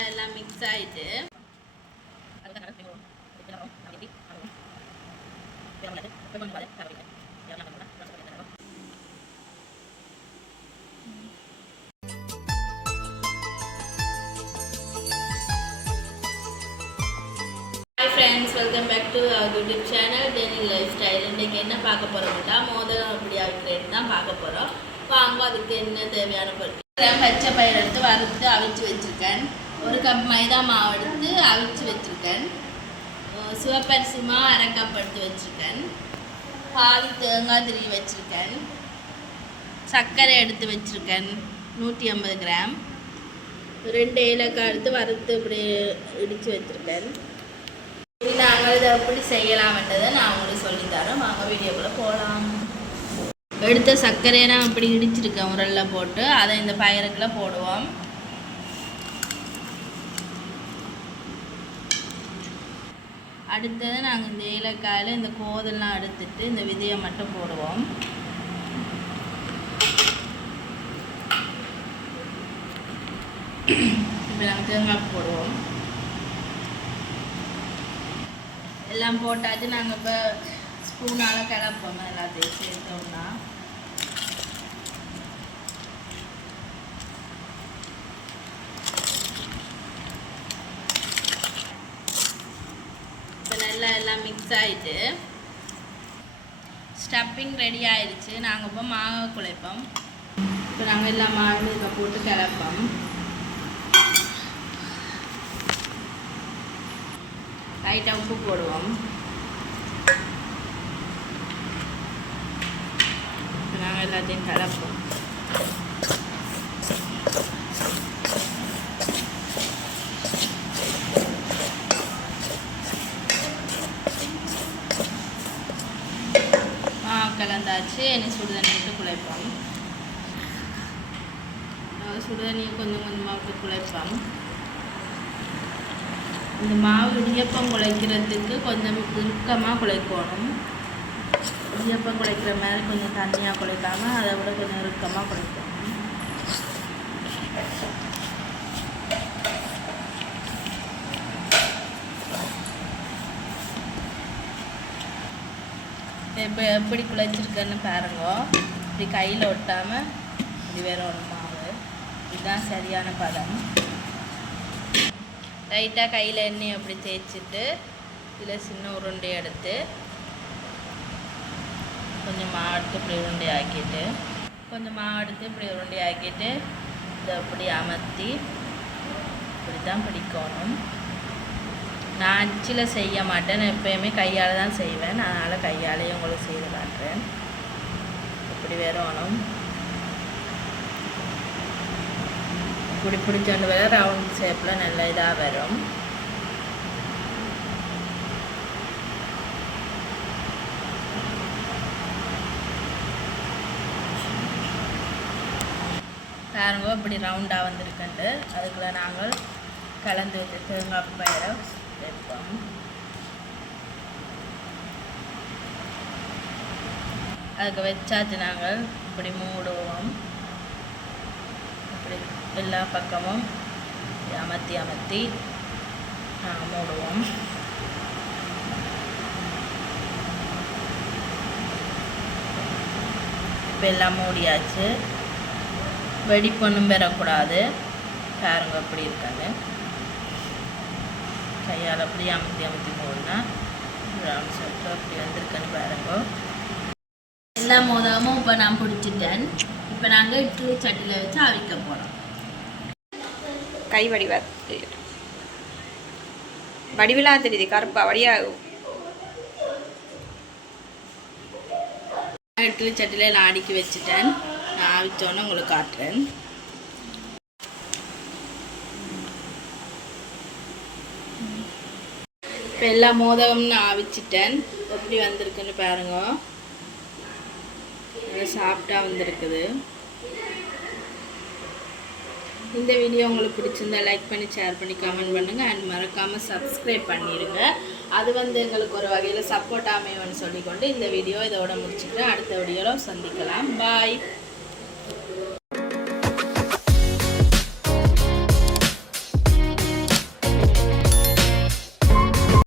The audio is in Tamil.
மிக்ஸ் ஆயிட்டு. Friends welcome back to our YouTube channel daily life style இன்றைக்கி என்ன பார்க்க போகிறோம்னா மோதிரம் அப்படி அவிக்கிறேன்னு தான் பார்க்க போகிறோம் வாங்க அதுக்கு என்ன தேவையான பொருட்கள்? பச்சை பயிர் எடுத்து வறுத்து அவிச்சு வச்சுருக்கேன். ஒரு கப் மைதா மாவு எடுத்து அவிச்சு வச்சுருக்கேன். சிவப்பரிசிமா அரை கப் எடுத்து வச்சுருக்கேன். பால் தேங்காய் திருவி வச்சுருக்கேன். சர்க்கரை எடுத்து வச்சுருக்கேன். நூற்றி ஐம்பது கிராம். ரெண்டு ஏலக்காய் எடுத்து வறுத்து இப்படி இடித்து வச்சுருக்கேன். இப்படி நாங்கள் இதை எப்படி செய்யலாம்ன்றதை நான் உங்களுக்கு சொல்லித்தரோம் வாங்க வீடியோக்குள்ளே போகலாம் எடுத்த சர்க்கரையை நான் இப்படி இடிச்சிருக்கேன் உரலில் போட்டு. அதை இந்த பயிறுக்குள்ள போடுவோம். அடுத்தது நாங்கள் இந்த ஏலக்காயில் இந்த கோதெல்லாம் எடுத்துட்டு இந்த விதையை மட்டும் போடுவோம். இப்போ நாங்கள் தேங்காய் போடுவோம். எல்லாம் போட்டாச்சு. நாங்கள் இப்போ ஸ்பூனால் கிளப்போம். எல்லாத்தையும் சேர்த்தோம்னா எல்லாம் மிக்ஸ் ஆகிட்டு ஸ்டப்பிங் ரெடி ஆயிடுச்சு நாங்கள் இப்போ மாவை குழைப்போம். இப்போ நாங்கள் எல்லாம் மாவும் இதை போட்டு கிளப்போம். லைட்டாக உப்பு போடுவோம். இப்போ நாங்கள் எல்லாத்தையும் கிளப்போம் மாவு கலந்தாச்சு எனக்கு சுடுதண்ணி விட்டு குழைப்போம். சுடுதண்ணியை கொஞ்சம் கொஞ்சமாக விட்டு குழைப்போம். இந்த மாவு இடியப்பம் குழைக்கிறதுக்கு கொஞ்சம் இறுக்கமாக குழைக்கணும். இடியப்பம் குழைக்கிற மாதிரி கொஞ்சம் தண்ணியாக குழைக்காமல் அதை விட கொஞ்சம் இறுக்கமாக குழைக்கணும் இப்போ எப்படி குழைச்சிருக்கேன்னு பாருங்க. இப்படி கையில் ஒட்டாமல் இப்படி வேற ஒரு மாவு இதுதான் சரியான பதம். லைட்டாக கையில் எண்ணெய் அப்படி தேய்ச்சிட்டு இதில் சின்ன உருண்டை எடுத்து கொஞ்சம் மாவு எடுத்து இப்படி உருண்டை ஆக்கிட்டு கொஞ்சம் மாவு எடுத்து இப்படி உருண்டை ஆக்கிட்டு இதை அப்படி அமர்த்தி இப்படி தான் பிடிக்கணும். நான் அச்சில் செய்ய மாட்டேன் நான் எப்பயுமே கையால் தான் செய்வேன். அதனால் கையாலேயே உங்களுக்கு செய்து காட்டுறேன். இப்படி வரணும் இப்படி பிடிச்சோண்டு வேற ரவுண்ட் ஷேப்பில் நல்ல இதாக வரும். பாருங்க இப்படி ரவுண்டாக வந்திருக்குண்டு அதுக்குள்ள நாங்கள் கலந்து வச்சு தேங்காய் பயிரை வெப்பம் அதுக்கு வச்சாச்சு நாங்கள். இப்படி மூடுவோம். இப்படி எல்லா பக்கமும் அமர்த்தி அமர்த்தி மூடுவோம். இப்போ எல்லாம் மூடியாச்சு. வெடிப்பொண்ணும் பெறக்கூடாது. பாருங்க அப்படி இருக்காங்க. கையால் அப்படி அமுத்தி அமுத்தி போடனா ரவுண்ட் ஷேப்பில் அப்படி வந்திருக்குன்னு பாருங்க. எல்லா மோதகமும் இப்போ நான் பிடிச்சிட்டேன். இப்போ நாங்கள் இட்லி சட்டியில் வச்சு அவிக்க போகிறோம் கை வடிவா தெரியும் வடிவிலா தெரியுது கருப்பா வடியா. இட்லி சட்டியில் நான் அடுக்கி வச்சுட்டேன். நான் அவிச்சோன்னே உங்களுக்கு காட்டுறேன். இப்போ எல்லா மோதகமும் நான் அவிச்சிட்டேன் எப்படி வந்திருக்குன்னு பாருங்க. நல்லா சாப்பிட்டா வந்திருக்குது. இந்த வீடியோ உங்களுக்கு பிடிச்சிருந்தா லைக் பண்ணி ஷேர் பண்ணி கமெண்ட் பண்ணுங்கள் அண்ட் மறக்காமல் சப்ஸ்கிரைப் பண்ணிடுங்க. அது வந்து எங்களுக்கு ஒரு வகையில் சப்போர்ட் அமையவன்னு சொல்லிக்கொண்டு இந்த வீடியோ இதோட முடிச்சுக்கிறேன். அடுத்த வீடியோவில் சந்திக்கலாம். பாய்